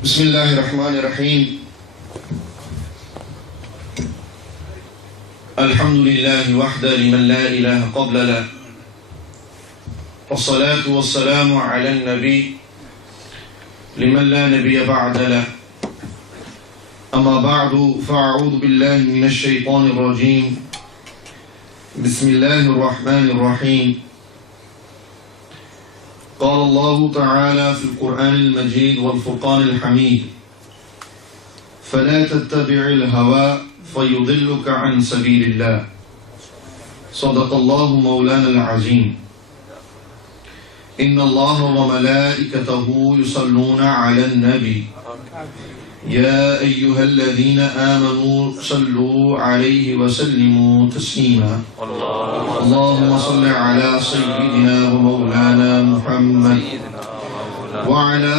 بسم الله الرحمن الرحيم الحمد لله وحده لمن لا إله قبل له والصلاة والسلام على النبي لمن لا نبي بعد له أما بعد فأعوذ بالله من الشيطان الرجيم بسم الله الرحمن الرحيم قال الله تعالى في القرآن المجيد والفرقان الحميد فلا تتبع الهوى فيضلك عن سبيل الله صدق الله مولانا العظيم إن الله وملائكته يصلون على النبي يا أيها الذين آمنوا صلوا عليه وسلموا تسليما اللهم صل على سيدنا ومولانا محمد وعلى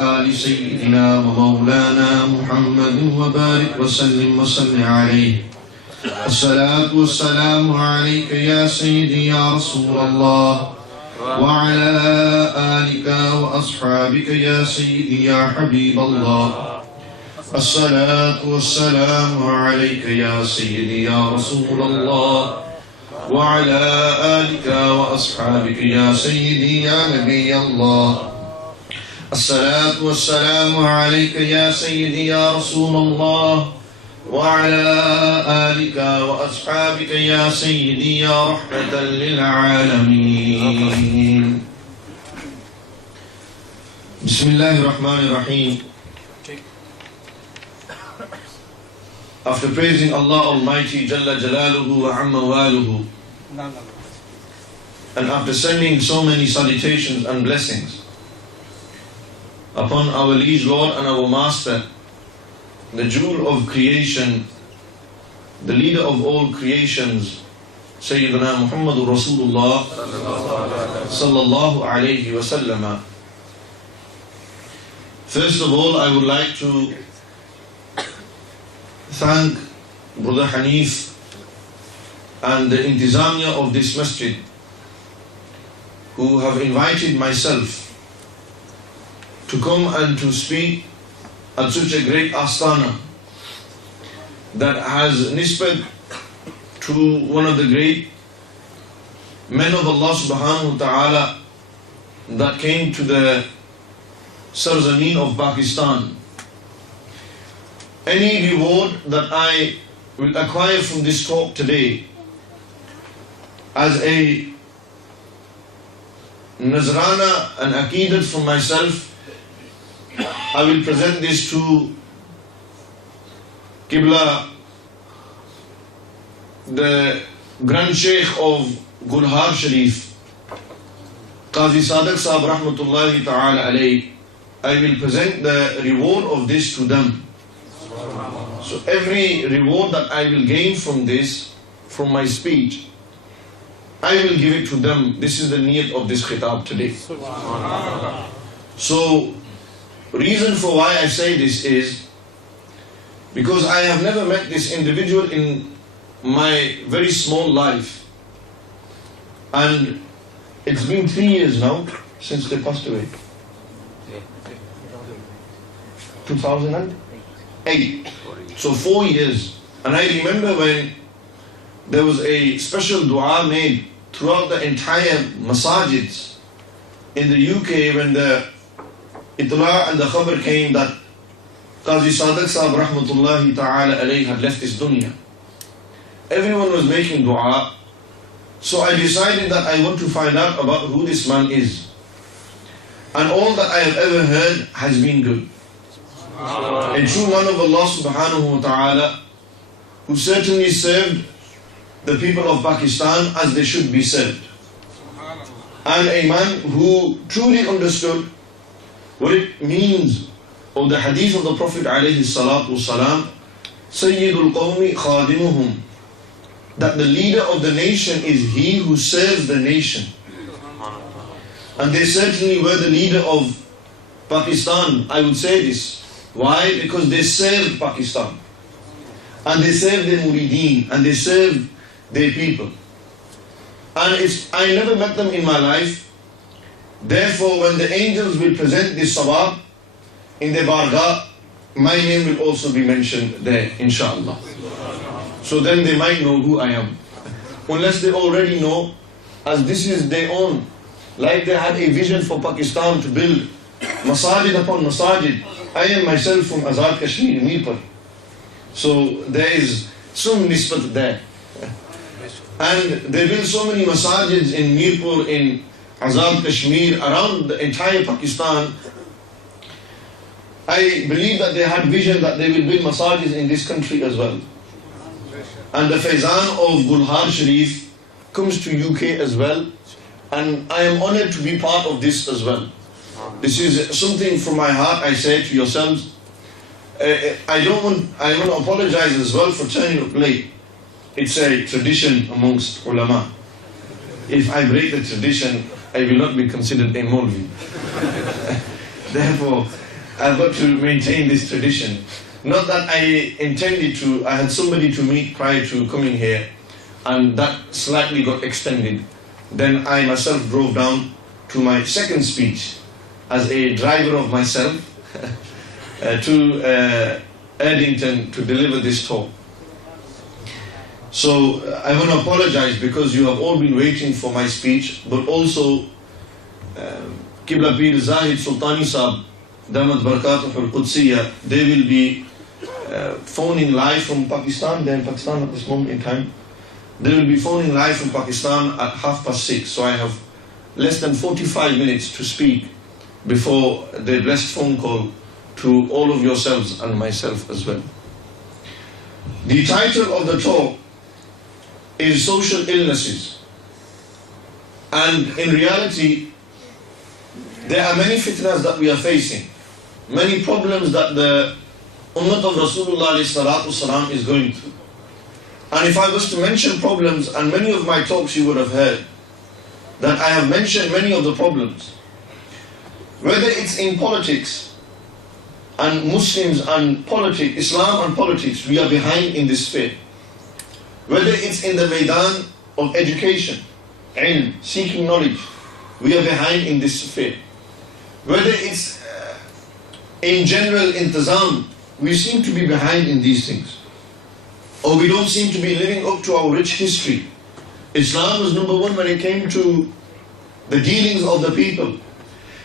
آل سيدنا ومولانا محمد وبارك وسلم عليه الصلاة والسلام عليك يا سيدي يا رسول الله وعلى آلك وأصحابك يا سيدي يا حبيب الله الصلاة والسلام عليك يا سيدي يا رسول الله وعلى آلك وأصحابك يا سيدي يا نبي الله الصلاة والسلام عليك يا سيدي يا رسول الله وعلى آلك وأصحابك يا سيدي يا رحمة للعالمين بسم الله الرحمن الرحيم. After praising Allah Almighty Jalla Jalaluhu wa Amma Waluhu, and after sending so many salutations and blessings upon our liege Lord and our Master, the jewel of creation, the leader of all creations, Sayyidina Muhammadur Rasulullah Sallallahu Alaihi Wasallam. First of all, I would like to thank Brother Hanif and the Intizamiya of this masjid who have invited myself to come and to speak at such a great astana that has nisbat to one of the great men of Allah subhanahu wa ta'ala that came to the Sarzameen of Pakistan. Any reward that I will acquire from this talk today as a Nazrana and Aqidat from myself, I will present this to Qibla, the Grand Sheikh of Gulhar Sharif, Qazi Sadiq Sahab Rahmatullahi Ta'ala Alayh. I will present the reward of this to them. So every reward that I will gain from this, from my speech, I will give it to them. This is the niyat of this khitab today. So, reason for why I say this is because I have never met this individual in my very small life, and it's been 3 years now since they passed away. 2008. So 4 years. And I remember when there was a special dua made throughout the entire masajids in the UK when the itla and the khabar came that Qazi Sadiq Sahab Rahmatullahi Ta'ala Alayh had left this dunya. Everyone was making dua. So I decided that I want to find out about who this man is. And all that I have ever heard has been good. A true man of Allah subhanahu wa ta'ala who certainly served the people of Pakistan as they should be served. And a man who truly understood what it means of the hadith of the Prophet alayhi salatu wasalam, Sayyidul Qawmi Khadimuhum, that the leader of the nation is he who serves the nation. And they certainly were the leader of Pakistan, I would say this. Why? Because they served Pakistan. And they served their murideen. And they served their people. And I never met them in my life. Therefore, when the angels will present this sawab, in the bargah, my name will also be mentioned there, inshallah. So then they might know who I am. Unless they already know, as this is their own. Like they had a vision for Pakistan to build masajid upon masajid. I am myself from Azad Kashmir, Mirpur. So there is some nisbat there. And they built so many masajids in Mirpur, in Azad Kashmir, around the entire Pakistan. I believe that they had vision that they will build masajids in this country as well. And the Faizan of Gulhar Sharif comes to UK as well. And I am honored to be part of this as well. This is something from my heart I say to yourselves. I want to apologize as well for turning up late. It's a tradition amongst ulama. If I break the tradition, I will not be considered a Maulvi. Therefore, I've got to maintain this tradition. Not that I intended to, I had somebody to meet prior to coming here, and that slightly got extended. Then I myself drove down to my second speech as a driver of myself to Eddington to deliver this talk. So I want to apologize because you have all been waiting for my speech, but also Qibla Pir Zahid Sultani Sahab, Damat Barakatuh al-Qudsiyya, they will be phoning live from Pakistan. They're in Pakistan at this moment in time. They will be phoning live from Pakistan at 6:30. So I have less than 45 minutes to speak before the blessed phone call to all of yourselves and myself as well. The title of the talk is Social Illnesses. And in reality, there are many fitnas that we are facing, many problems that the Ummah of Rasulullah is going through. And if I was to mention problems, and many of my talks you would have heard, that I have mentioned many of the problems, whether it's in politics, and Muslims and politics, Islam and politics, we are behind in this sphere. Whether it's in the Maidan of education, ilm, seeking knowledge, we are behind in this sphere. Whether it's in general intizam, we seem to be behind in these things. Or we don't seem to be living up to our rich history. Islam was number one when it came to the dealings of the people.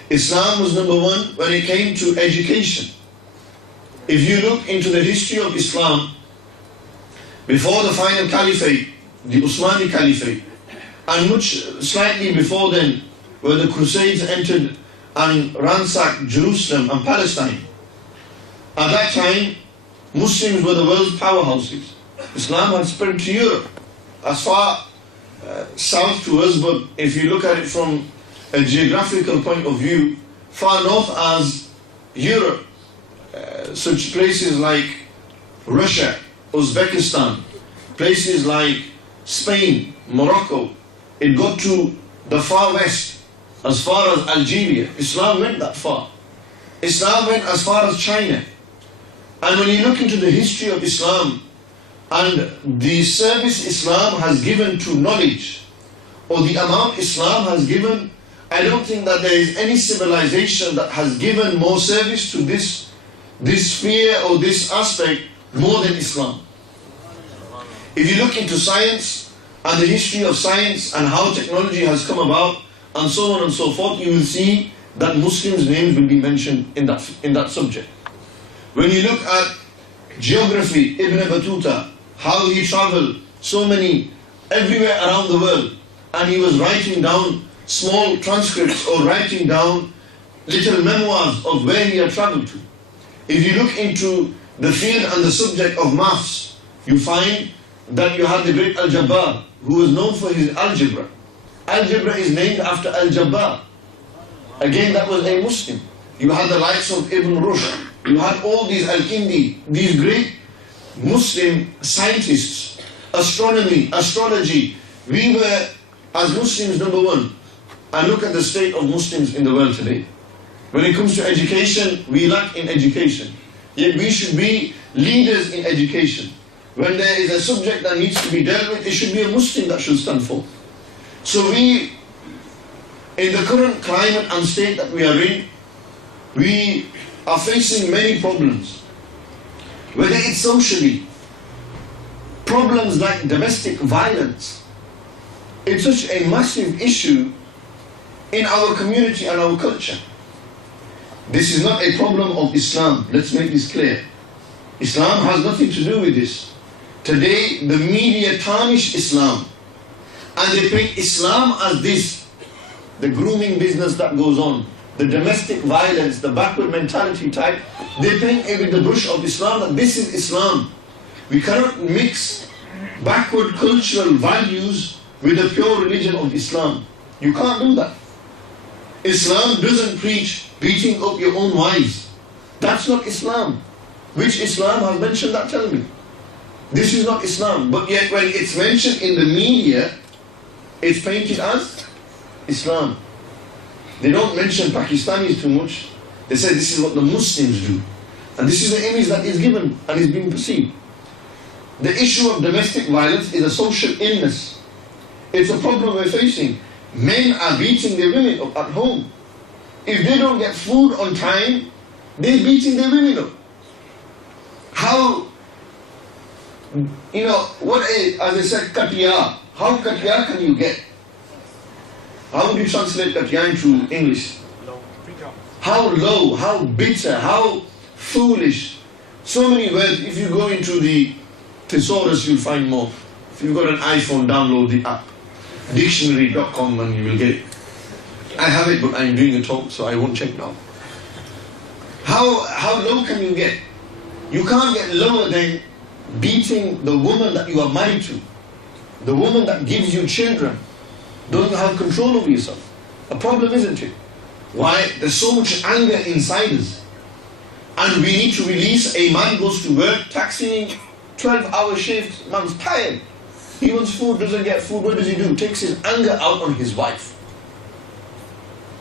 Islam was number one when it came to education. If you look into the history of Islam, before the final caliphate, the Usmani caliphate, and much slightly before then, where the Crusades entered and ransacked Jerusalem and Palestine, at that time, Muslims were the world's powerhouses. Islam had spread to Europe, as far south to us, but if you look at it from a geographical point of view, far north as Europe, such places like Russia, Uzbekistan, places like Spain, Morocco. It got to the far west, as far as Algeria. Islam went that far. Islam went as far as China. And when you look into the history of Islam and the service Islam has given to knowledge, or the amount Islam has given, I don't think that there is any civilization that has given more service to this sphere or this aspect more than Islam. If you look into science and the history of science and how technology has come about and so on and so forth, you will see that Muslims' names will be mentioned in that subject. When you look at geography, Ibn Battuta, how he traveled so many everywhere around the world, and he was writing down small transcripts or writing down little memoirs of where he had traveled to. If you look into the field and the subject of maths, you find that you have the great Al-Jabbar, who was known for his algebra. Algebra is named after Al-Jabbar. Again, that was a Muslim. You had the likes of Ibn Rushd. You had all these Al-Kindi, these great Muslim scientists, astronomy, astrology. We were, as Muslims, number one. And look at the state of Muslims in the world today. When it comes to education, we lack in education. Yet we should be leaders in education. When there is a subject that needs to be dealt with, it should be a Muslim that should stand forth. So we, in the current climate and state that we are in, we are facing many problems. Whether it's socially, problems like domestic violence. It's such a massive issue in our community and our culture. This is not a problem of Islam. Let's make this clear. Islam has nothing to do with this. Today, the media tarnish Islam and they paint Islam as this, the grooming business that goes on, the domestic violence, the backward mentality type. They paint it with the brush of Islam that this is Islam. We cannot mix backward cultural values with the pure religion of Islam. You can't do that. Islam doesn't preach beating up your own wives. That's not Islam. Which Islam has mentioned that? Tell me. This is not Islam. But yet when it's mentioned in the media, it's painted as Islam. They don't mention Pakistanis too much. They say this is what the Muslims do. And this is the image that is given and is being perceived. The issue of domestic violence is a social illness. It's a problem we're facing. Men are beating their women up at home. If they don't get food on time, they're beating their women up. How, as I said, katiya. How katiya can you get? How would you translate katiya into English? How low, how bitter, how foolish. So many words. If you go into the thesaurus, you'll find more. If you've got an iPhone, download the app. Dictionary.com and you will get it. I have it, but I'm doing a talk, so I won't check now. How low can you get? You can't get lower than beating the woman that you are married to. The woman that gives you children. Doesn't have control over yourself. A problem, isn't it? Why? There's so much anger inside us. And we need to release. A man goes to work, taxiing, 12-hour shifts, man's tired. He wants food, doesn't get food, what does he do? Takes his anger out on his wife.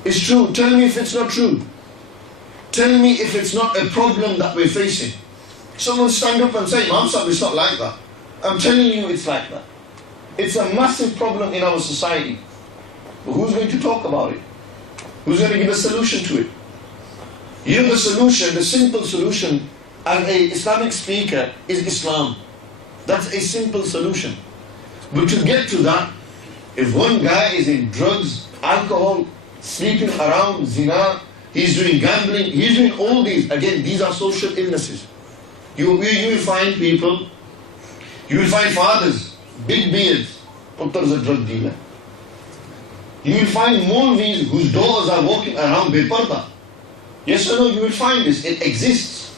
It's true. Tell me if it's not true. Tell me if it's not a problem that we're facing. Someone stand up and say, Imam Sahib, it's not like that. I'm telling you it's like that. It's a massive problem in our society. But who's going to talk about it? Who's going to give a solution to it? You know the solution, the simple solution, as an Islamic speaker, is Islam. That's a simple solution. But to get to that, if one guy is in drugs, alcohol, sleeping around, zina, he's doing gambling, he's doing all these, again, these are social illnesses. You will find people, you will find fathers, big beards, Puttar's a drug dealer. You will find Maulvis whose daughters are walking around beparda. Yes or no, you will find this, it exists.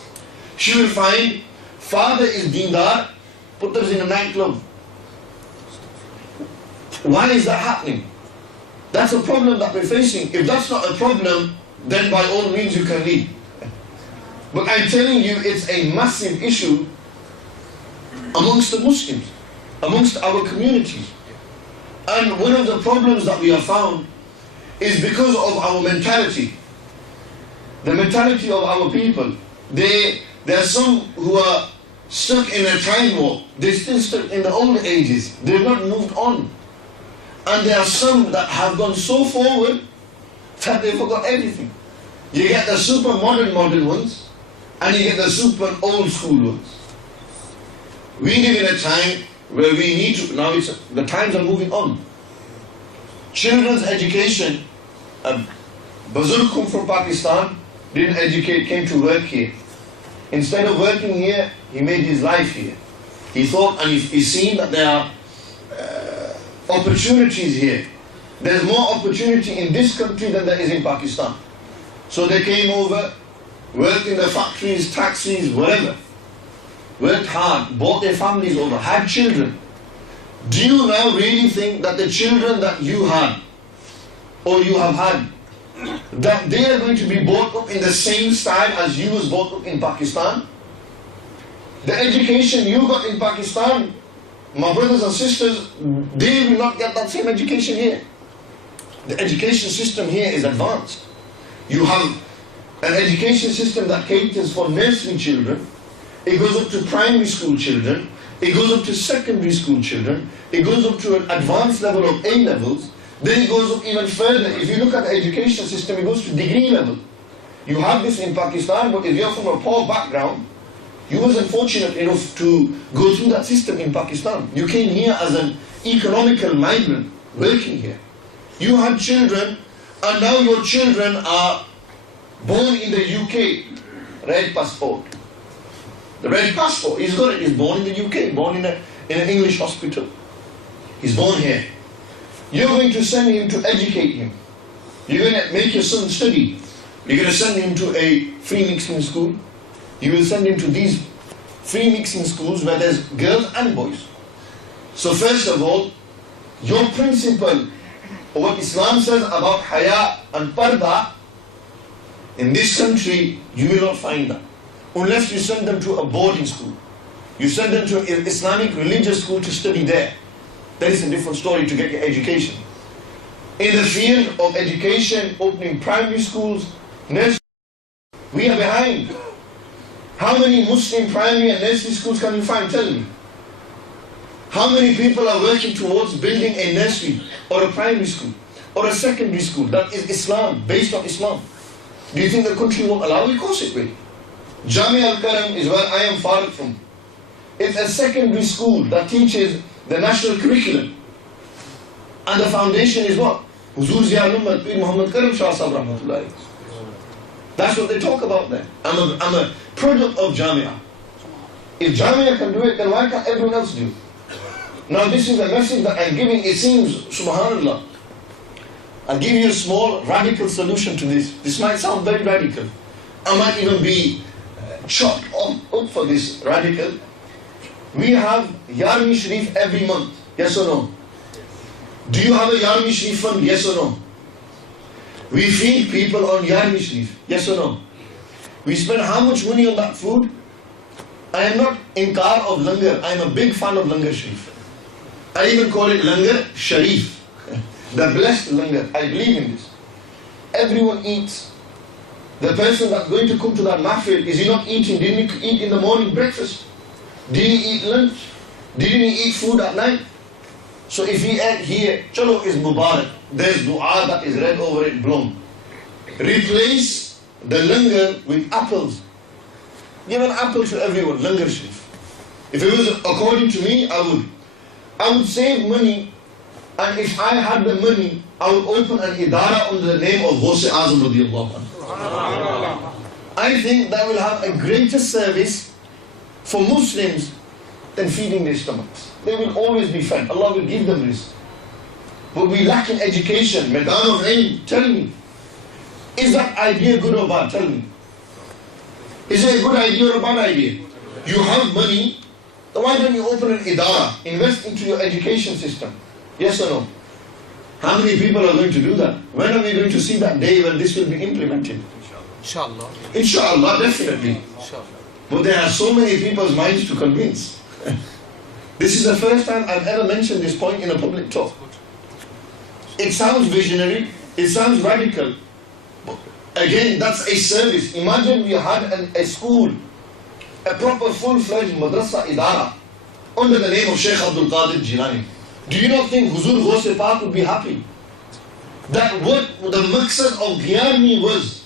She will find father is deendar, Puttar's in a nightclub. Why is that happening? That's a problem that we're facing. If that's not a problem, then by all means you can leave. But I'm telling you, it's a massive issue amongst the Muslims, amongst our communities. And one of the problems that we have found is because of our mentality. The mentality of our people. There are some who are stuck in a time warp. They're still stuck in the old ages. They've not moved on. And there are some that have gone so forward that they forgot everything. You get the super modern ones, and you get the super old school ones. We live in a time where we need to, now the times are moving on. Children's education, Bazurg come from Pakistan, didn't educate, came to work here. Instead of working here, he made his life here. He thought, and he's seen that there are opportunities here. There's more opportunity in this country than there is in Pakistan. So they came over, worked in the factories, taxis, whatever. Worked hard, brought their families over, had children. Do you now really think that the children that you had, or you have had, that they are going to be brought up in the same style as you was brought up in Pakistan? The education you got in Pakistan, my brothers and sisters, they will not get that same education here. The education system here is advanced. You have an education system that caters for nursery children. It goes up to primary school children. It goes up to secondary school children. It goes up to an advanced level of A levels. Then it goes up even further. If you look at the education system, it goes to degree level. You have this in Pakistan, but if you're from a poor background, you wasn't fortunate enough to go through that system in Pakistan. You came here as an economical migrant, working here. You had children, and now your children are born in the UK, red passport. The red passport, he's got it, he's born in the UK, born in an English hospital. He's born here. You're going to send him to educate him. You're going to make your son study. You're going to send him to a free mixing school. You will send him to these free mixing schools where there's girls and boys. So first of all, your principle, or what Islam says about haya and parda, in this country, you will not find that. Unless you send them to a boarding school. You send them to an Islamic religious school to study there. That is a different story to get your education. In the field of education, opening primary schools, nursery, we are behind. How many Muslim primary and nursery schools can you find? Tell me. How many people are working towards building a nursery or a primary school or a secondary school that is Islam, based on Islam? Do you think the country will allow it? Of course it will. Jamia Al-Karam is where I am far from. It's a secondary school that teaches the national curriculum. And the foundation is what? Huzur Zia Ummat Pir Muhammad Karam Shah Sahib Rahmatullahi. That's what they talk about there. I'm a product of Jamia. If Jamia can do it, then why can't everyone else do it? Now this is a message that I'm giving, it seems, subhanAllah. I'll give you a small radical solution to this. This might sound very radical. I might even be chopped up for this radical. We have Yarmi Sharif every month, yes or no? Do you have a Yarmi Sharif fund, yes or no? We feed people on Yarmi Sharif, yes or no? We spend how much money on that food? I am not in car of Langar, I am a big fan of Langar Sharif. I even call it Langar Sharif, the blessed Langar. I believe in this. Everyone eats. The person that's going to come to that mahfil, is he not eating? Didn't he eat in the morning breakfast? Did he eat lunch? Didn't he eat food at night? So if he ate here, chalo is Mubarak. There's dua that is read over it, blown. Replace the langar with apples. Give an apple to everyone, langar sharif. If it was according to me, I would save money, and if I had the money, I would open an idara under the name of Hussain Asim radiallahu anhu. I think that will have a greater service for Muslims than feeding their stomachs. They will always be fed. Allah will give them rizq. But we lack in education. Maidan of ilm, tell me. Is that idea good or bad? Tell me. Is it a good idea or a bad idea? You have money, then why don't you open an idara, invest into your education system? Yes or no? How many people are going to do that? When are we going to see that day when this will be implemented? Inshallah. Inshallah, definitely. Inshallah. But there are so many people's minds to convince. This is the first time I've ever mentioned this point in a public talk. It sounds visionary, it sounds radical. But again, that's a service. Imagine we had a school, a proper full-fledged madrasa idara, under the name of Sheikh Abdul Qadir Jilani. Do you not think Huzur Ghaus Pak would be happy? That what the maqsad of Ghiyarmi was.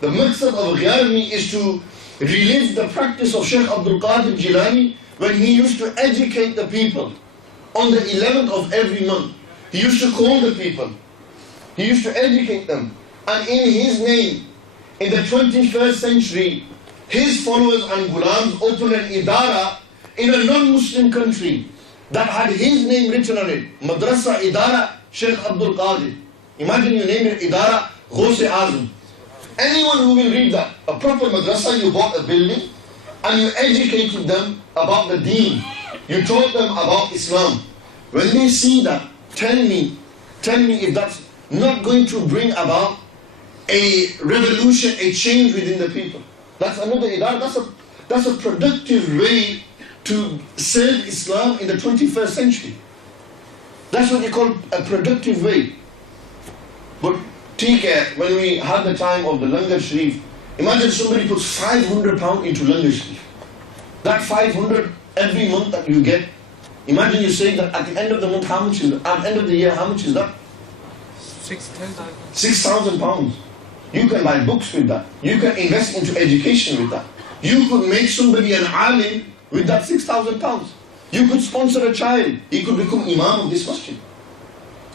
The maqsad of Ghiyarmi is to relive the practice of Sheikh Abdul Qadir Jilani when he used to educate the people. On the 11th of every month, he used to call the people. He used to educate them. And in his name, in the 21st century, his followers and gulams opened an idara in a non-Muslim country that had his name written on it. Madrasa Idara Sheikh Abdul Qadir. Imagine you name it Idara Ghaus Azam. Anyone who will read that, a proper madrasa, you bought a building and you educated them about the deen. You taught them about Islam. When they see that, tell me if that's not going to bring about a revolution, a change within the people. That's another idara. That's a productive way to serve Islam in the 21st century. That's what you call a productive way. But when we had the time of the Langar Sharif, imagine somebody puts £500 into Langar Sharif. That 500 every month that you get, imagine you say that at the end of the month, how much is that? At the end of the year, how much is that? £6,000. £6,000. You can buy books with that. You can invest into education with that. You could make somebody an alim with that £6,000. You could sponsor a child. He could become Imam of this masjid.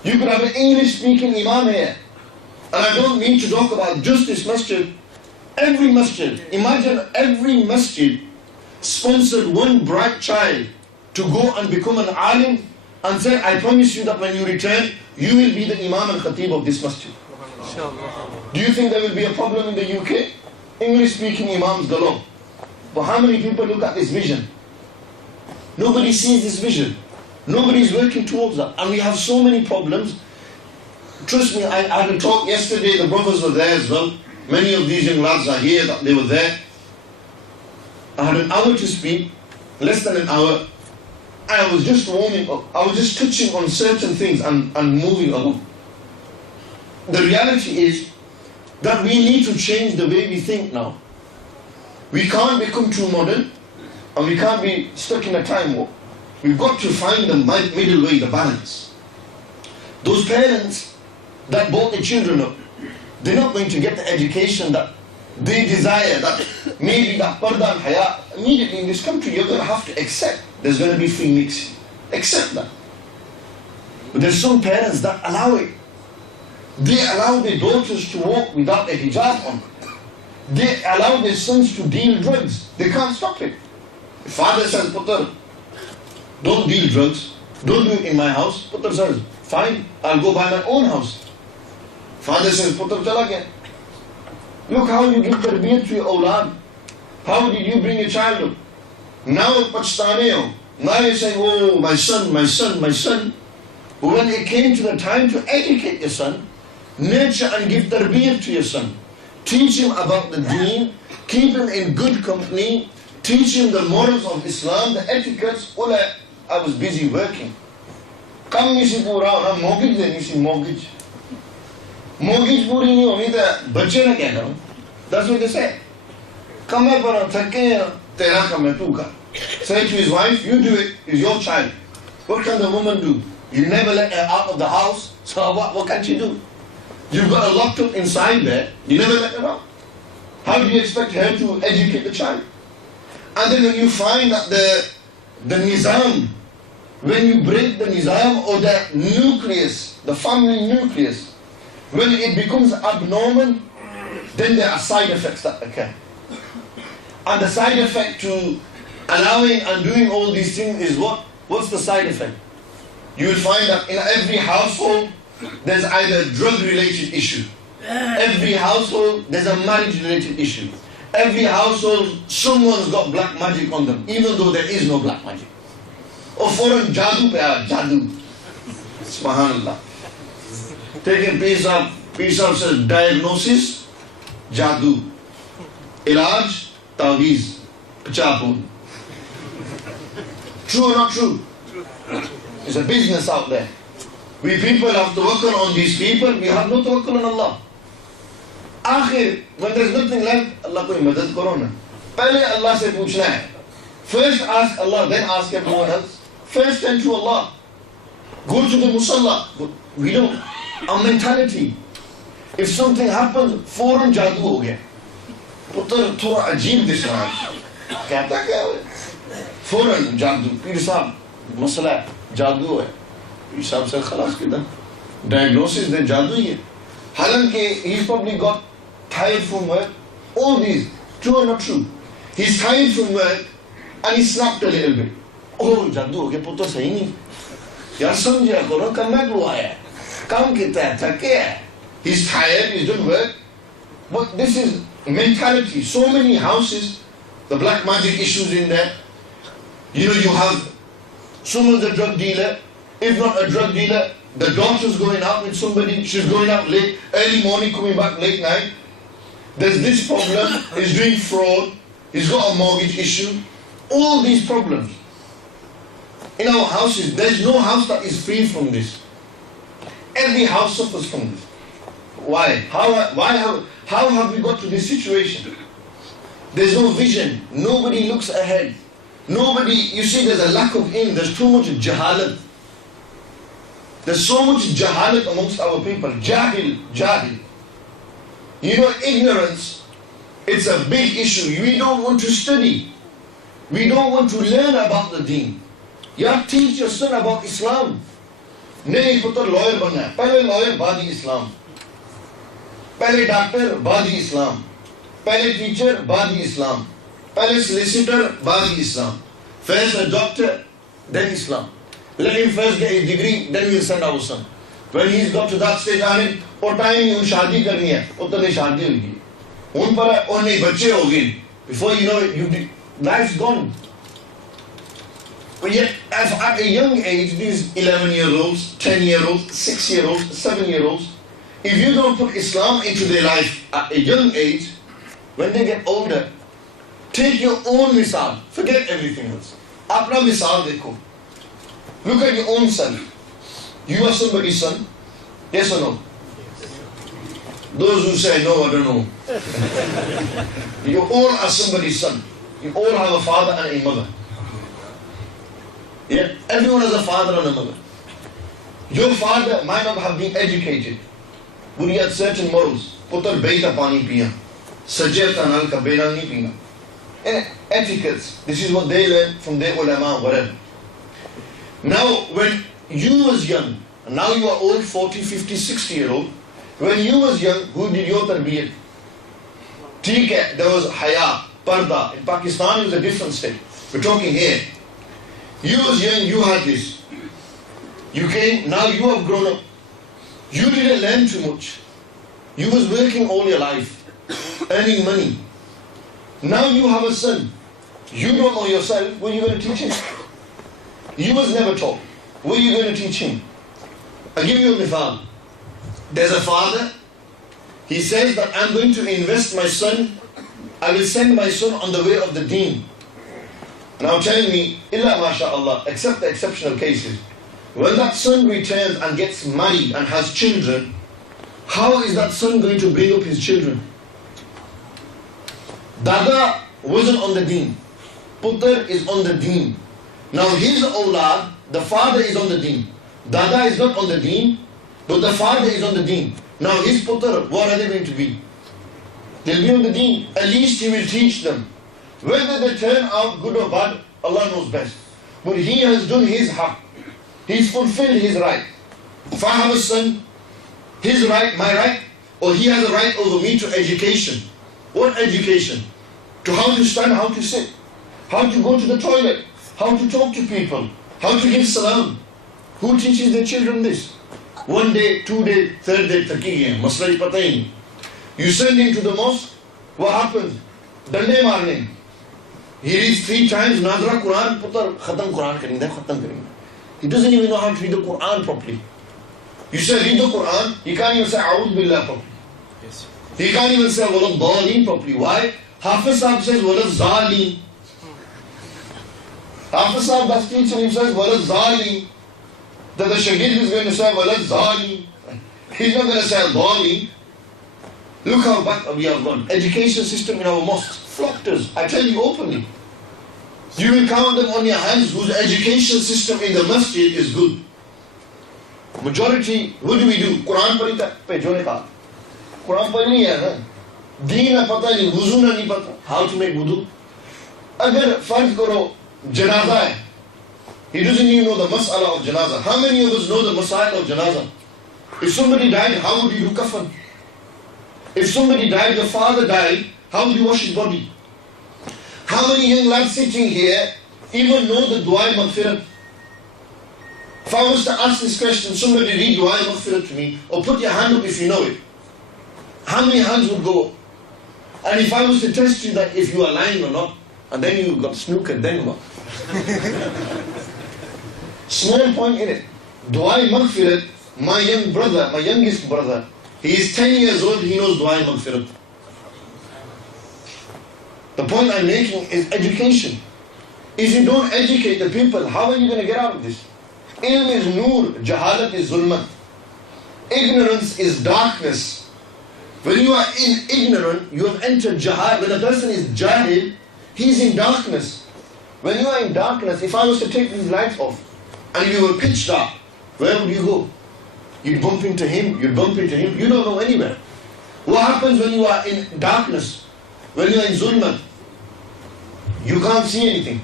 You could have an English-speaking Imam here. And I don't mean to talk about just this masjid. Every masjid. Imagine every masjid sponsored one bright child to go and become an alim and say, I promise you that when you return, you will be the Imam and Khatib of this masjid. Do you think there will be a problem in the UK? English-speaking Imams galore. But how many people look at this vision? Nobody sees this vision. Nobody is working towards that. And we have so many problems. Trust me, I had a talk yesterday, the brothers were there as well. Many of these young lads are here, that they were there. I had an hour to speak, less than an hour. I was just warming up. I was just touching on certain things and moving along. The reality is that we need to change the way we think now. We can't become too modern and we can't be stuck in a time warp. We've got to find the middle way, the balance. Those parents that brought the children up, they're not going to get the education that they desire, that maybe that parda and haya. Immediately in this country, you're going to have to accept there's going to be free mixing. Accept that. But there's some parents that allow it. They allow their daughters to walk without a hijab on. They allow their sons to deal drugs. They can't stop it. The father says, Putter, don't deal drugs. Don't do it in my house. Putter says, fine, I'll go buy my own house. Father says, Putter, chala gaya. Look how you give tarbiyat to your awlad. How did you bring a child up? Now pachhtane ho. Now you're saying, oh, my son, my son, my son. When it came to the time to educate your son, nurture and give tarbiyat to your son. Teach him about the deen, keep him in good company, teach him the morals of Islam, the etiquettes. I was busy working. Kam nisi pura hona, mortgage de nisi mortgage. Mortgage puri nahi honi to bache na kya karu. That's what they say. Kam hai para thakke tera kam hai tu kar. Say to his wife, you do it, it's your child. What can the woman do? You never let her out of the house, so what can she do? You've got her locked up inside there, you never let her out. How do you expect her to educate the child? And then when you find that the nizam, when you break the nizam or the nucleus, the family nucleus, when it becomes abnormal, then there are side effects that occur. And the side effect to allowing and doing all these things is what? What's the side effect? You will find that in every household, there's either a drug-related issue. Every household, there's a marriage-related issue. Every household, someone's got black magic on them, even though there is no black magic. Or foreign jadoo pe aaya, jadoo. Subhanallah. Taking piece of says diagnosis, jadoo. Ilaj, taweez, pachapun. True or not true? There's a business out there. We people have tawakkul on these people, we have no tawakkul on Allah. Akhir, when there's nothing left, Allah koi madad karo na. Pehle Allah se puchna hai. First ask Allah, then ask everyone else. First turn to Allah. Go to the musalla. We don't. Our mentality. If something happens, foreign jadoo ho gaya. Putter thoda ajeeb dis raha hai. Kehta kya hai? Foreign jadoo. Pir sahab, masala hai. जादू है हिसाब से खलास किधर diagnosis then जादू ही है हालांकि he's probably got tired from work all these true or not true he's tired from work and he snapped a little bit oh जादू हो गया पुत्र सही नहीं यार समझिया करो कम मैं क्यों आया काम कितना है थके है he's tired he's doing work but this is mentality so many houses the black magic issues in there you know you have someone's a drug dealer, if not a drug dealer, the daughter's going out with somebody, she's going out late, early morning, coming back late night. There's this problem, he's doing fraud, he's got a mortgage issue. All these problems. In our houses, there's no house that is free from this. Every house suffers from this. Why? How have we got to this situation? There's no vision. Nobody looks ahead. Nobody, you see there's a lack of ilm, there's too much jahalat. There's so much jahalat amongst our people. Jahil. You know, ignorance, it's a big issue. We don't want to study. We don't want to learn about the deen. You have to teach your son about Islam. नहीं पुत्र lawyer बनना है, पहले lawyer बाद ही इस्लाम, पहले doctor बाद ही इस्लाम, पहले teacher बाद ही इस्लाम, पहले solicitor बाद ही इस्लाम. First a doctor, then Islam. Let him first get his degree, then we'll send our son. When he's got to that stage, आने और टाइम ही उन शादी करनी है, उतने शादी होगी, उन पर और नहीं बच्चे होंगे. Before you know it, life's gone. But yet, at a young age, these 11-year-olds, 10-year-olds, 6-year-olds, 7-year-olds, if you don't put Islam into their life at a young age, when they get older, take your own misal, forget everything else. Apna misal dekho. Look at your own son. You are somebody's son, yes or no? Those who say no, I don't know. You all are somebody's son. You all have a father and a mother. Yeah, everyone has a father and a mother. Your father might not have been educated, but he had certain morals. Putar beita pani piya, sajjata nal ka bela nahi pina. And etiquettes. This is what they learn from their ulama, whatever. Now, when you was young, and now you are old, 40, 50, 60-year-old. When you was young, who did your tarbiyat? ठीक है, there was haya, parda. In Pakistan, it was a different state. We're talking here. You was young, you had this. You came, now you have grown up. You didn't learn too much. You was working all your life, earning money. Now you have a son. You don't know yourself, what are you going to teach him? You was never taught. What are you going to teach him? I'll give you a mithal. There's a father. He says that I'm going to invest my son. I will send my son on the way of the deen. Now tell me, illa masha'Allah, except the exceptional cases. When that son returns and gets married and has children, how is that son going to bring up his children? Dada wasn't on the deen. Putter is on the deen. Now his awlad, the father is on the deen. Dada is not on the deen, but the father is on the deen. Now his putter, what are they going to be? They'll be on the deen. At least he will teach them. Whether they turn out good or bad, Allah knows best. But he has done his haqq. He's fulfilled his right. If I have a son, his right, my right, or he has a right over me to education. What education? To how to stand, how to sit, how to go to the toilet, how to talk to people, how to give salam. Who teaches their children this? 1 day, 2 day, 3rd day, taqiyyah, masla pata hi nahi. You send him to the mosque, what happens? Dande marne. He reads 3 times, Nadra Quran, putar, khatam Quran karinga, khatam karinga. He doesn't even know how to read the Quran properly. You say read the Quran, he can't even say A'udhu Billah properly. Yes. He can't even say Walad Dhalin properly. Why? Hafiz Sahib says Walad Zalin. Hafiz Sahib that's teaching him says Walad Zalin. That the Shagid is going to say Walad Zalin. He's not going to say Dhalin. Look how back we have gone. Education system in our mosques flocked us. I tell you openly. You will count them on your hands whose education system in the masjid is good. Majority, what do we do? Quran parita, pejone ka. Quran pari nahi hai na. Deen na pata nahi, wuzu na nahi pata. How to make wudu? Agar farz karo, janaza hai. He doesn't even know the mas'ala of janaza. How many of us know the masail of janaza? If somebody died, how would you do kafan? If somebody died, your father died, how would you wash his body? How many young lads sitting here even know the dua maghfirat? If I was to ask this question, somebody read dua maghfirat to me, or put your hand up if you know it. How many hands would go up? And if I was to test you that if you are lying or not, and then you got snookered, then what? Small point in it. Dua maghfirat, my young brother, my youngest brother, he is 10 years old, he knows dua maghfirat. The point I'm making is education. If you don't educate the people, how are you going to get out of this? Ilm is noor, jahalat is zulmat. Ignorance is darkness. When you are ignorant, you have entered jahal. When a person is jahil, he is in darkness. When you are in darkness, if I was to take these lights off, and you were pitch dark, where would you go? You'd bump into him, you don't know anywhere. What happens when you are in darkness? When you are in zulmat? You can't see anything.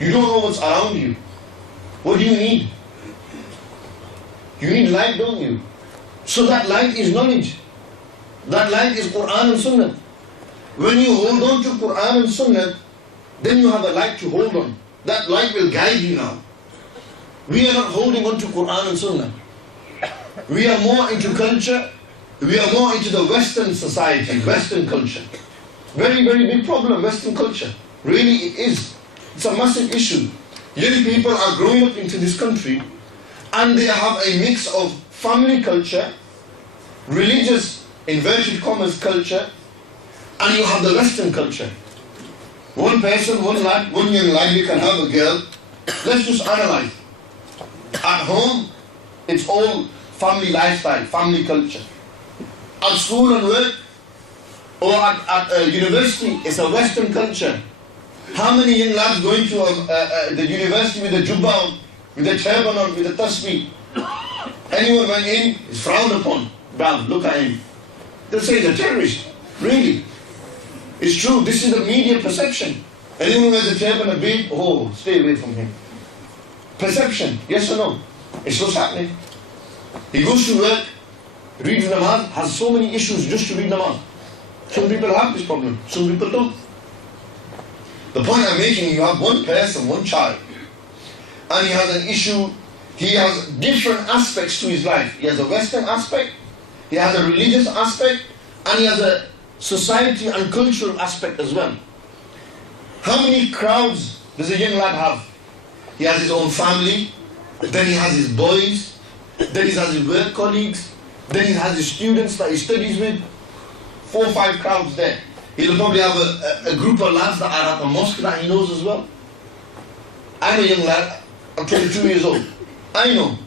You don't know what's around you. What do you need? You need light, don't you? So that light is knowledge. That light is Quran and Sunnah. When you hold on to Quran and Sunnah, then you have a light to hold on. That light will guide you now. We are not holding on to Quran and Sunnah. We are more into culture. We are more into the Western society, Western culture. Very, very big problem, Western culture. Really it is. It's a massive issue. Young people are growing up into this country and they have a mix of family culture, religious, inverted commas, culture, and you have the Western culture. One person, one lad, one young lad, you can have a girl. Let's just analyze. At home, it's all family lifestyle, family culture. At school and work, or at university, it's a Western culture. How many young lads going to the university with a jubba on, with a turban on, with a tasbih? Anyone went in, is frowned upon. Bruv, look at him. They'll say he's a terrorist. Really? It's true, this is the media perception. Anyone who wears a turban and a beard, oh, stay away from him. Perception, yes or no? It's what's happening. He goes to work, reads namaz, has so many issues just to read namaz. Some people have this problem, some people don't. The point I'm making, you have one person, one child, and he has an issue, he has different aspects to his life. He has a Western aspect, he has a religious aspect, and he has a society and cultural aspect as well. How many crowds does a young lad have? He has his own family, then he has his boys, then he has his work colleagues, then he has his students that he studies with. 4 or 5 crowds there. He'll probably have a group of lads that are at a mosque that he knows as well. I'm a young lad, I'm 22 years old. I know.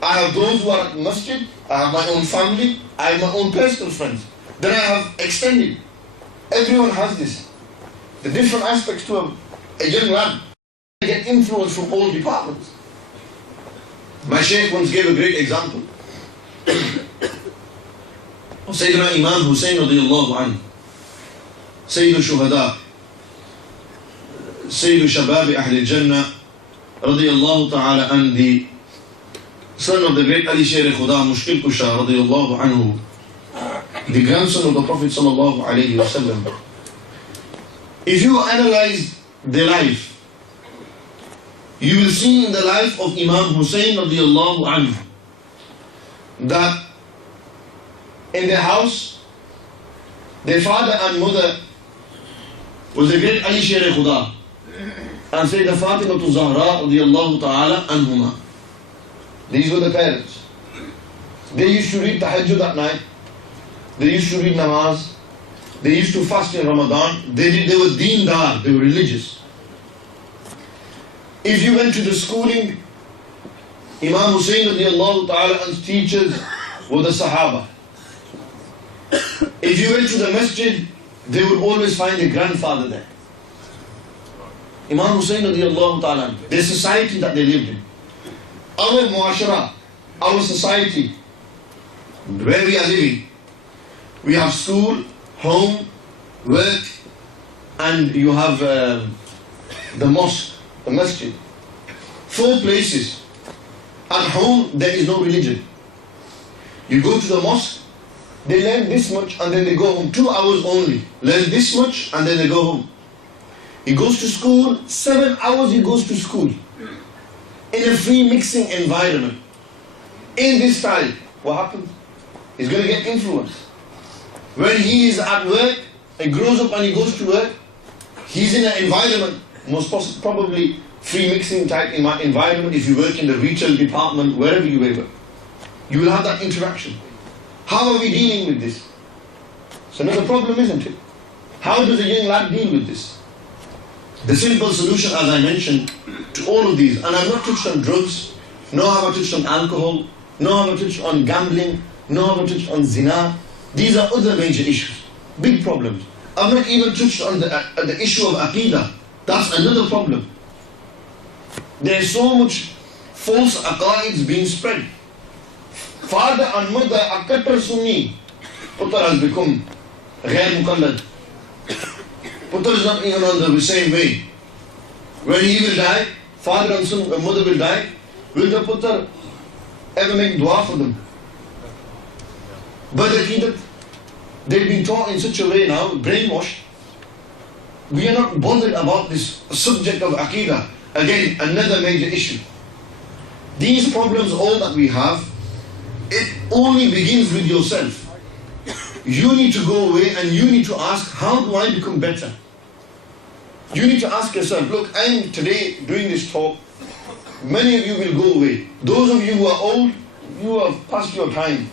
I have those who are at the masjid, I have my own family, I have my own personal friends. Then I have extended. Everyone has this. The different aspects to a young lad. They get influence from all departments. My Shaykh once gave a great example. Sayyidina Imam Hussain radiyallahu anhu, Sayyid al-Shuhada, Sayyid al-Shabab Ahl al-Jannah radiyallahu ta'ala an, the son of the great Ali Sher Khuda Mushkil Kusha radiyallahu anhu, the grandson of the Prophet sallallahu alayhi wa sallam. If you analyze their life, you will see in the life of Imam Hussain radiyallahu anhu that in their house, their father and mother was the great Ali Sher Khuda and Sayyidah Fatima Zahra radiyallahu ta'ala anhuma. These were the parents. They used to read tahajjud at night. They used to read namaz. They used to fast in Ramadan. They were deendar, they were religious. If you went to the schooling, Imam Hussain radiyallahu ta'ala an's teachers were the Sahaba. If you went to the masjid, they would always find a grandfather there. Imam Hussain radiyallahu ta'ala, their society that they lived in. Our muashara, our society, where we are living, we have school, home, work, and you have the mosque, the masjid. 4 places. At home, there is no religion. You go to the mosque, they learn this much and then they go home. 2 hours only. Learn this much and then they go home. He goes to school, 7 hours he goes to school. In a free mixing environment. In this style, what happens? He's going to get influence. When he is at work, he grows up and he goes to work, he's in an environment, probably free mixing type environment. If you work in the retail department, wherever you work, you will have that interaction. How are we dealing with this? It's another problem, isn't it? How does a young lad deal with this? The simple solution, as I mentioned, to all of these, and I've not touched on drugs, nor have I touched on alcohol, nor have I touched on gambling, nor have I touched on zina. These are other major issues, big problems. I've not even touched on the issue of aqidah. That's another problem. There's so much false aqaids being spread. Father and mother are Qatar Sunni. Putra has become ghair mukallad. Putra is not even on the same way. When he will die, father and son, mother will die, will the putra ever make dua for them? But they've been taught in such a way now, brainwashed. We are not bothered about this subject of Aqidah. Again, another major issue. These problems, all that we have, it only begins with yourself. You need to go away and you need to ask, how do I become better? You need to ask yourself, look, I'm today doing this talk. Many of you will go away. Those of you who are old, you have passed your time.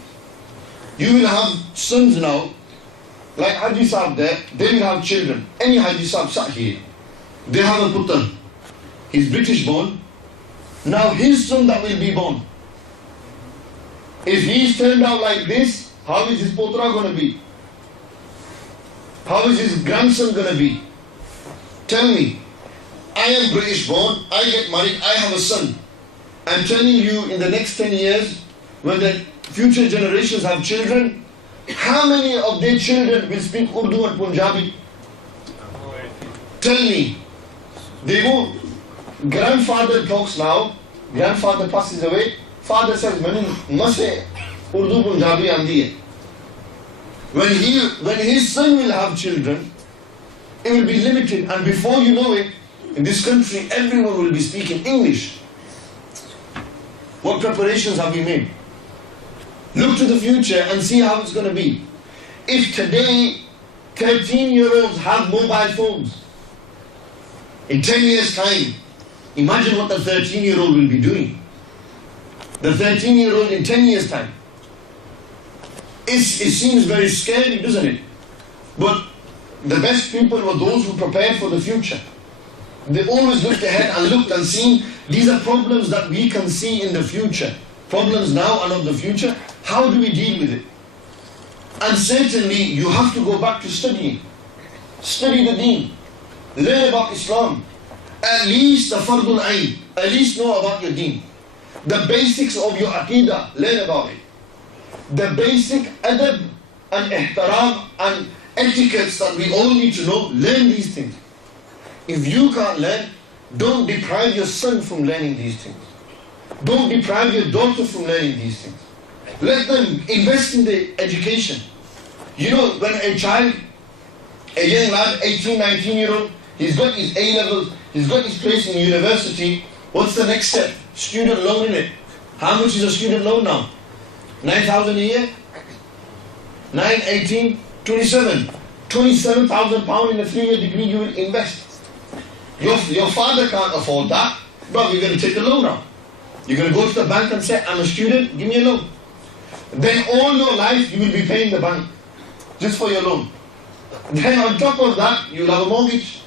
You will have sons now, like Haji Saab there, they will have children. Any Haji Saab sat here, they have a putra. He's British born. Now his son that will be born, if he's turned out like this, how is his putra going to be? How is his grandson going to be? Tell me, I am British born, I get married, I have a son. I'm telling you, in the next 10 years, when the future generations have children, how many of their children will speak Urdu and Punjabi? Tell me. They won't. Grandfather talks now, grandfather passes away, father says, "Manu mase Urdu Punjabi aandi hai." When his son will have children, it will be limited, and before you know it, in this country, everyone will be speaking English. What preparations have we made? Look to the future and see how it's going to be. If today 13-year-olds have mobile phones, in 10 years' time, imagine what the 13-year-old will be doing. The 13-year-old in 10 years' time. It seems very scary, doesn't it? But the best people were those who prepared for the future. They always looked ahead and looked and seen, these are problems that we can see in the future. Problems now and of the future. How do we deal with it? And certainly you have to go back to studying. Study the deen. Learn about Islam. At least the fardul ayn. At least know about your deen. The basics of your aqidah. Learn about it. The basic adab and ihtaram and etiquettes that we all need to know. Learn these things. If you can't learn, don't deprive your son from learning these things. Don't deprive your daughter from learning these things. Let them invest in their education. You know, when a child, a young lad, 18, 19-year-old, he's got his A-levels, he's got his place in university, what's the next step? Student loan, in it. How much is a student loan now? 9,000 a year? 9, 18, 27. 27,000 pounds in a 3-year degree you will invest. Your father can't afford that, but you're going to take a loan now. You're going to go to the bank and say, I'm a student, give me a loan. Then all your life you will be paying the bank just for your loan. Then on top of that, you'll have a mortgage.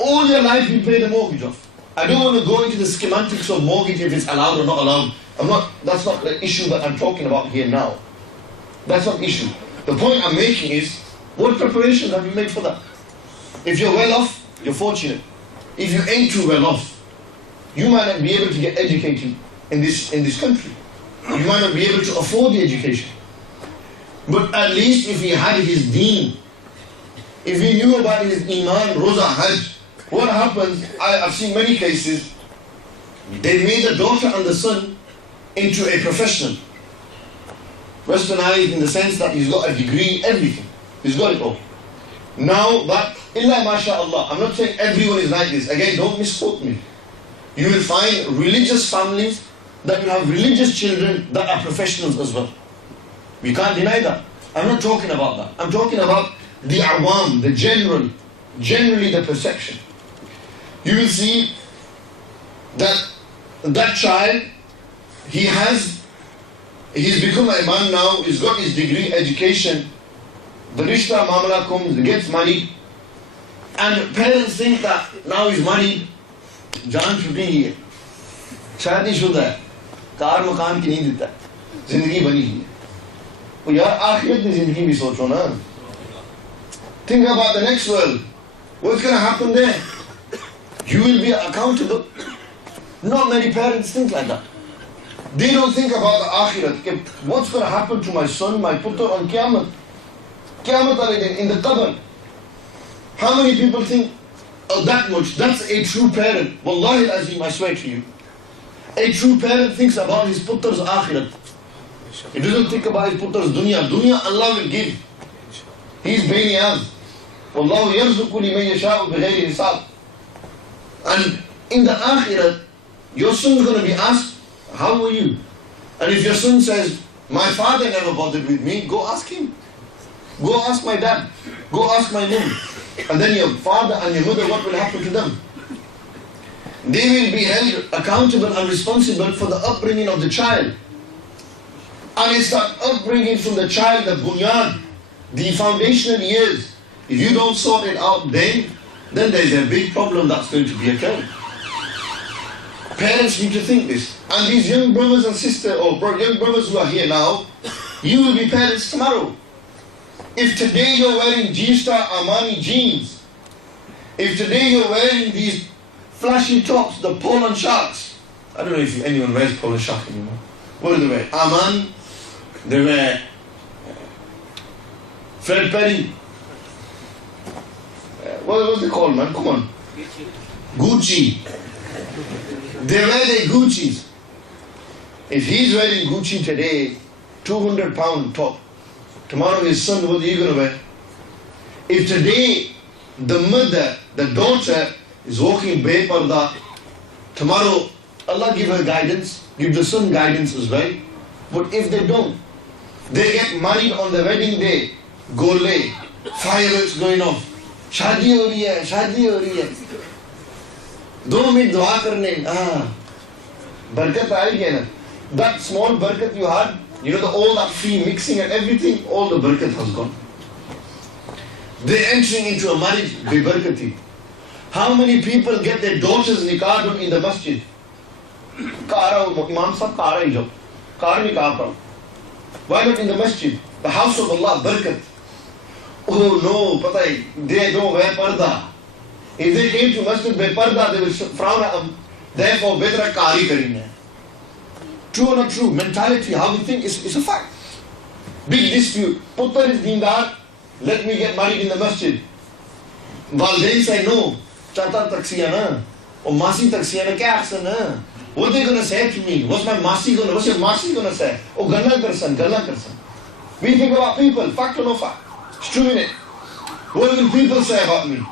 All your life you pay the mortgage off. I don't want to go into the schematics of mortgage, if it's allowed or not allowed. That's not the issue that I'm talking about here now. That's not the issue. The point I'm making is, what preparations have you made for that? If you're well off, you're fortunate. If you ain't too well off, you might not be able to get educated in this country. You might not be able to afford the education. But at least if he had his deen, if he knew about his iman, roza, hajj, what happens, I've seen many cases, they made the daughter and the son into a professional. Westernized in the sense that he's got a degree, everything. He's got it all. Now that, illa masha'Allah, I'm not saying everyone is like this. Again, don't misquote me. You will find religious families that will have religious children that are professionals as well. We can't deny that. I'm not talking about that. I'm talking about the awam, the generally the perception. You will see that that child, he's become a man now, he's got his degree, education, the rishta mamla comes, he gets married, and parents think that now he's married, जान छुट्टी ही है, शादीशुदा है, car मकान की नहीं देता, जिंदगी बनी ही है. तो यार आखिरत में जिंदगी भी सोचो ना. Think about the next world. What's going to happen there? You will be accountable. Not many parents think like that. They don't think about the akhirat. What's going to happen to my son, my putter on Qiyamah? Qiyamah al-Din, in the qabr. How many people think, oh, that much, that's a true parent. Wallahi al-Azim, I swear to you. A true parent thinks about his putter's akhirat. He doesn't think about his putter's dunya. Dunya Allah will give. He's bayniyaz. Wallahu yarzuqu liman yasha'u bighayri hisab. And in the akhirat, your son's going to be asked, how were you? And if your son says, my father never bothered with me, go ask him. Go ask my dad. Go ask my mom. And then your father and your mother, what will happen to them? They will be held accountable and responsible for the upbringing of the child. And it's that upbringing from the child, the bunyad, the foundational years. If you don't sort it out then there's a big problem that's going to be occurring. Parents need to think this. And these young brothers and sisters, or young brothers who are here now, you will be parents tomorrow. If today you're wearing G-Star Armani jeans, if today you're wearing these flashy tops, the Poland sharks, I don't know if anyone wears Poland shark anymore. What do they wear? Armani, they wear Fred Perry. What's they called, man? Come on. Gucci. They wear their Guccis. If he's wearing Gucci today, 200 pound top, tomorrow his son, what are you going to wear? If today the mother, the daughter is walking beparda, tomorrow Allah give her guidance, give the son guidance as well. But if they don't, they get married on the wedding day, gole, fireworks going off, shadi ho rahi hai, shadi ho rahi hai. 2 minute dua karne, barakat aayi na. That small barakat you had, you know, all that free mixing and everything, all the barakat has gone. They're entering into a marriage, bi-barakati. How many people get their daughters nikah done in the masjid? Imam sahab, car hi jo. Car nikah pa. Why not in the masjid? The house of Allah, barakat. Oh no, pata hai, they don't wear parda. If they came to masjid by parda, they will frown at them. Therefore, better car hi karenge. True or not true? Mentality, how we think, is a fact. Big dispute. Puttar is deendar, let me get married in the masjid. Walidain say no. Chata taksiya na. Or masi taksiya na, kya aksan na? What are they going to say to me? What's your masi going to say? Oh, galla karsan. We think about people, fact or no fact? It's true, innit? What will people say about me?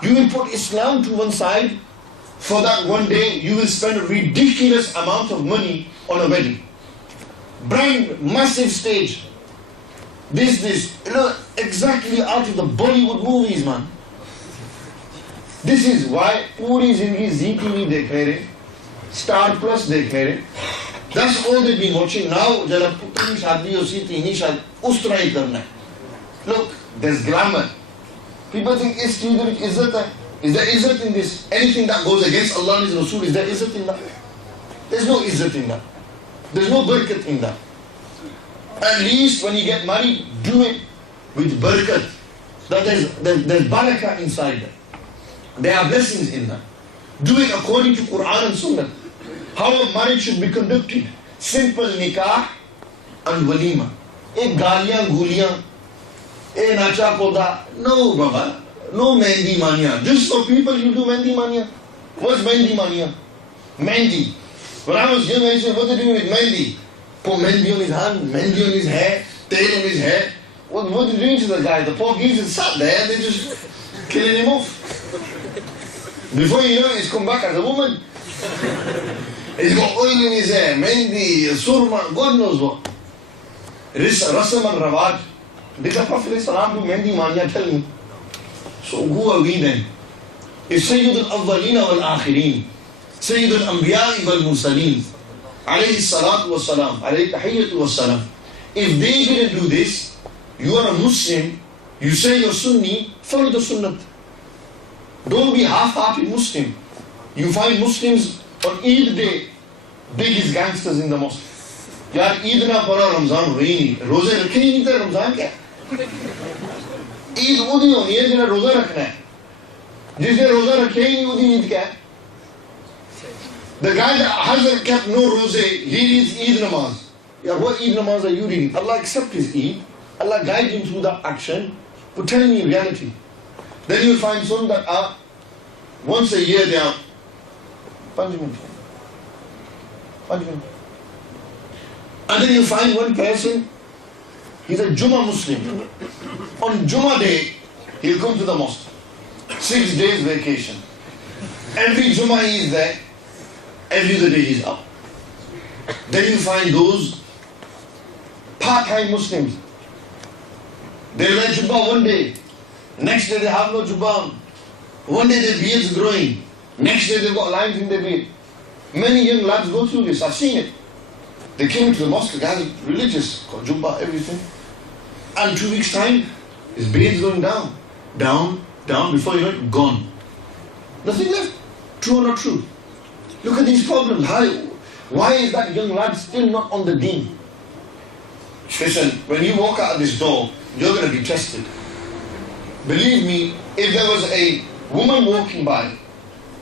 You will put Islam to one side. For that one day, you will spend a ridiculous amount of money on a wedding. Brand massive stage. This, you know, exactly out of the Bollywood movies, man. This is why puri zindagi ZTV dekh rahe, Star Plus dekh rahe. That's all they've been watching. Now, jala putri shadi ho si tini shadi, us tarah hi karna hai. Look, there's glamour. People think is cheez mein izzat hai. Is there izzat in this? Anything that goes against Allah and His Rasul, is there izzat in that? There's no izzat in that. There's no barakat in that. At least when you get married, do it with barakat. That there's barakah inside that. There are blessings in that. Do it according to Quran and Sunnah. How a marriage should be conducted. Simple nikah and walima. Ek galiyan, guliyan, nacha koda. No, Baba. No Mehndi Mania. Just for people you do Mehndi Mania. What's Mehndi Mania? Mehndi. When I was young, I used to say, what are they doing with Mehndi? Put Mehndi on his hand, Mehndi on his hair, tail on his hair. What are they doing to the guy? The poor geezer sat there, they're just killing him off. Before you know it, he's come back as a woman. He's got oil in his hair, Mehndi, surma, God knows what. Rasam and Rawaj. Did the Prophet ﷺ do Mehndi Mania? Tell me. So who are we then? If Sayyid al-Awwalina wal-Akhirin, Sayyid al-Anbiya wal-Mursaleen, alayhi salatu was-salam, alayhi tahiyyatu was-salam. If they didn't do this, you are a Muslim, you say you're Sunni, follow the Sunnat. Don't be half-hearted Muslim. You find Muslims on Eid day, biggest gangsters in the mosque. Yaar, Eid na para, Ramzan hui nahi. Roze rakhe hi nahi the Ramzan kya? Eid udi honi hai jina roza rakhna hai. Jisne roza rakhe hi nahi udi Eid kya hai? The guy that hasn't kept no roze, he reads Eid namaz. Yaar, what Eid namaz are you reading? Allah accept his Eid. Allah guides him through that action, but telling me reality. Then you'll find some that are, once a year they are, punishment. And then you find one person, he's a Jummah Muslim. On Jummah day, he'll come to the mosque. 6 days vacation. Every Jummah he is there, every other day he's out. Then you find those part-time Muslims. They wear jubbah one day, next day they have no jubbah. One day their beard's growing, next day they've got lines in their beard. Many young lads go through this, I've seen it. They came to the mosque, the guy's religious, got jubbah, everything. And 2 weeks' time, his beard's going down, down, before you know it, gone. Nothing left. True or not true? Look at these problems. Why is that young lad still not on the deen? Listen, when you walk out of this door, you're going to be tested. Believe me, if there was a woman walking by,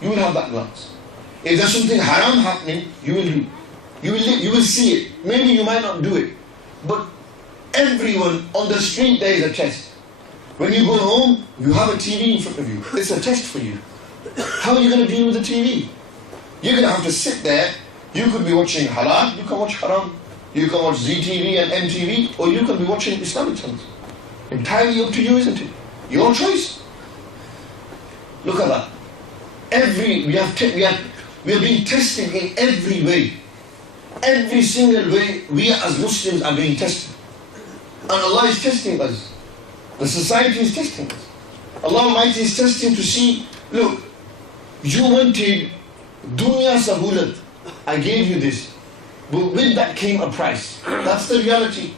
you will have that glance. If there's something haram happening, you will see it. Maybe you might not do it. But everyone on the street, there is a test. When you go home, you have a TV in front of you. It's a test for you. How are you going to deal with the TV? You're going to have to sit there. You could be watching halal, you can watch haram. You can watch ZTV and MTV, or you can be watching Islamic channels. Entirely up to you, isn't it? Your choice. Look at that. We are being tested in every way. Every single way we as Muslims are being tested. And Allah is testing us. The society is testing us. Allah Almighty is testing to see, look, you wanted dunya sahulat. I gave you this. But with that came a price. That's the reality.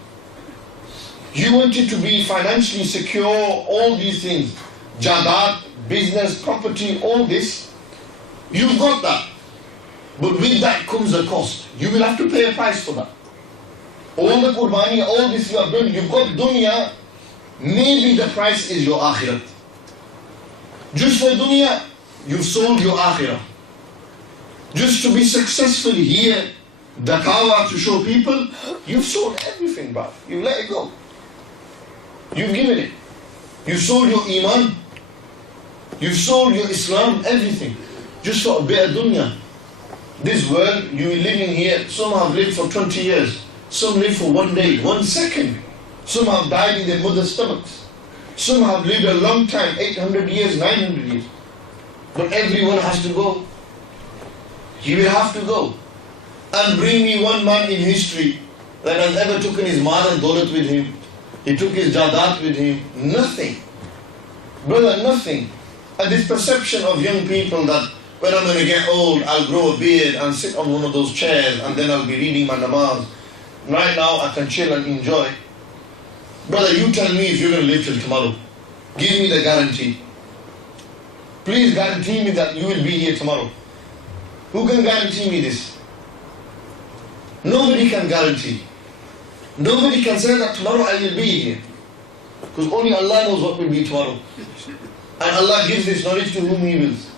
You wanted to be financially secure, all these things. Jadat, business, property, all this. You've got that. But with that comes a cost. You will have to pay a price for that. All the qurbani, all this you have done, you've got dunya, maybe the price is your akhirat. Just for dunya, you've sold your akhirah. Just to be successful here, the dawah to show people, you've sold everything, bruv. You let it go. You've given it. You've sold your iman. You've sold your Islam, everything. Just for a bit of dunya. This world, you are living here, some have lived for 20 years. Some live for 1 day, 1 second. Some have died in their mother's stomachs. Some have lived a long time, 800 years, 900 years. But everyone has to go. He will have to go. And bring me one man in history that has ever taken his mal and daulat with him. He took his jadat with him. Nothing. Brother, nothing. And this perception of young people that when I'm going to get old, I'll grow a beard and sit on one of those chairs and then I'll be reading my namaz. Right now I can chill and enjoy. Brother, you tell me if you're going to live till tomorrow. Give me the guarantee. Please guarantee me that you will be here tomorrow. Who can guarantee me this? Nobody can guarantee. Nobody can say that tomorrow I will be here. Because only Allah knows what will be tomorrow. And Allah gives this knowledge to whom He wills.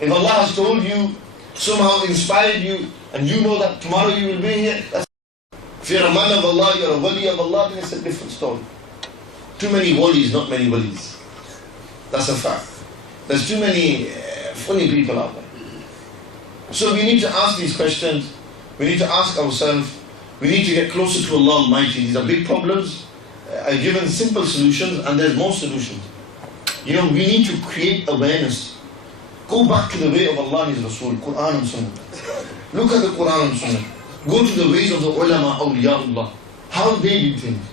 If Allah has told you, somehow inspired you, and you know that tomorrow you will be here, that's if you're a man of Allah, you're a wali of Allah, then it's a different story. Too many walis, not many walis. That's a fact. There's too many funny people out there. So we need to ask these questions. We need to ask ourselves. We need to get closer to Allah Almighty. These are big problems. I've given simple solutions and there's more solutions. You know, we need to create awareness. Go back to the way of Allah and His Rasul, Quran and Sunnah. Look at the Quran and Sunnah. Go to the ways of the ulama, awliyaullah. How they did things.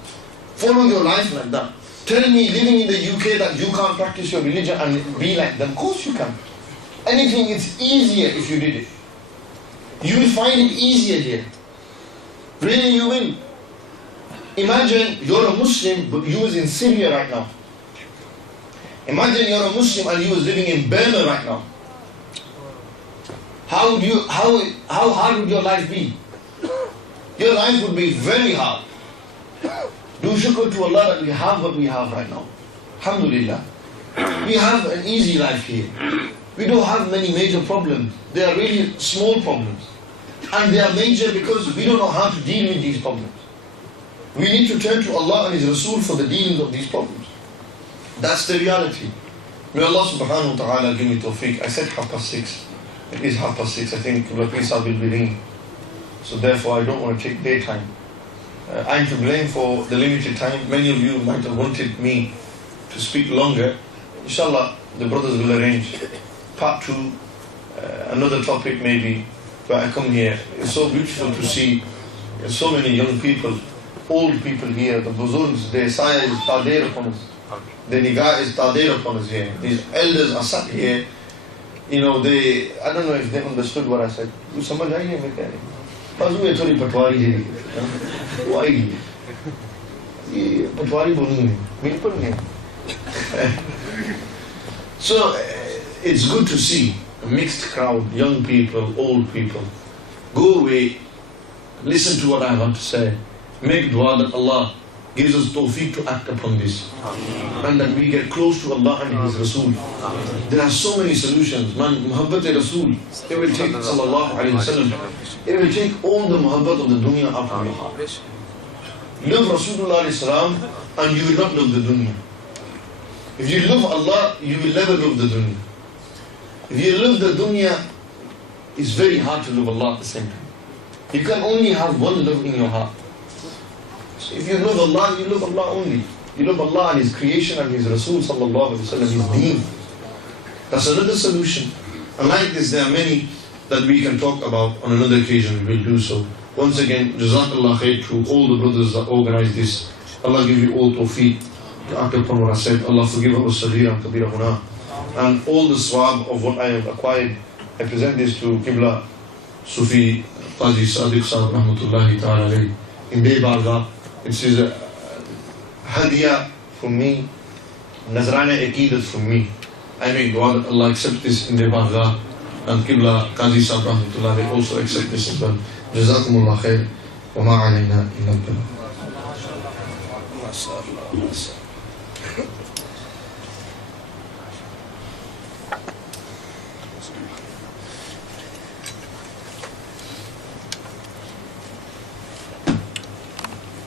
Follow your life like that. Tell me, living in the UK, that you can't practice your religion and be like them. Of course you can. Anything, it's easier if you did it. You will find it easier here. Really, you will. Imagine you're a Muslim, but you was in Syria right now. Imagine you're a Muslim and you was living in Burma right now. How hard would your life be? Your life would be very hard. Do shukr to Allah that we have what we have right now. Alhamdulillah. We have an easy life here. We don't have many major problems. They are really small problems. And they are major because we don't know how to deal with these problems. We need to turn to Allah and His Rasul for the dealing of these problems. That's the reality. May Allah subhanahu wa ta'ala give me tawfiq. I said 6:30. It is 6:30. I think Qibla Qisa will be ringing. So therefore I don't want to take daytime. I'm to blame for the limited time. Many of you might have wanted me to speak longer. Inshallah, the brothers will arrange part 2, another topic maybe, where I come here. It's so beautiful to see so many young people, old people here, the buzurgs, their sayah is tadir upon us, their nigah is tadir upon us here. These elders are sat here, you know, I don't know if they understood what I said. You samajh aayi hai main keh raha hu? बाजू में थोड़ी पटवारी है वो आएगी ये पटवारी बोलनी है बिल्कुल नहीं So it's good to see a mixed crowd, young people, old people. Go away, listen to what I want to say, make dua that Allah gives us tawfiq to act upon this, and that we get close to Allah and His Rasul. There are so many solutions. Man, muhabbat Rasul, it will take sallallahu alayhi wa sallam, it will take all the muhabbat of the dunya out of your heart. Love Rasulullah alayhi salam and you will not love the dunya. If you love Allah, you will never love the dunya. If you love the dunya, it's very hard to love Allah at the same time. You can only have one love in your heart. So if you love Allah, you love Allah only. You love Allah and His creation and His Rasul sallallahu alaihi wasallam, His deen. That's another solution. And like this, there are many that we can talk about on another occasion. We will do so. Once again, Jazakallah khair to all the brothers that organized this. Allah give you all tawfiq to act upon what I said. Allah forgive us saghira and kabira huna. And all the swab of what I have acquired, I present this to Qibla Sufi Taji Sadiq Sahib Rahmatullahi Ta'ala alayhi. In their bargah, it says a hadiya from me, Nazrana Aqidat from me. I make dua that Allah accept this in their bargah, and Qibla Qazi Sahib Rahmatullah will also accept this as well. Jazakumullah khair, wa ma alayna illa al-balagh.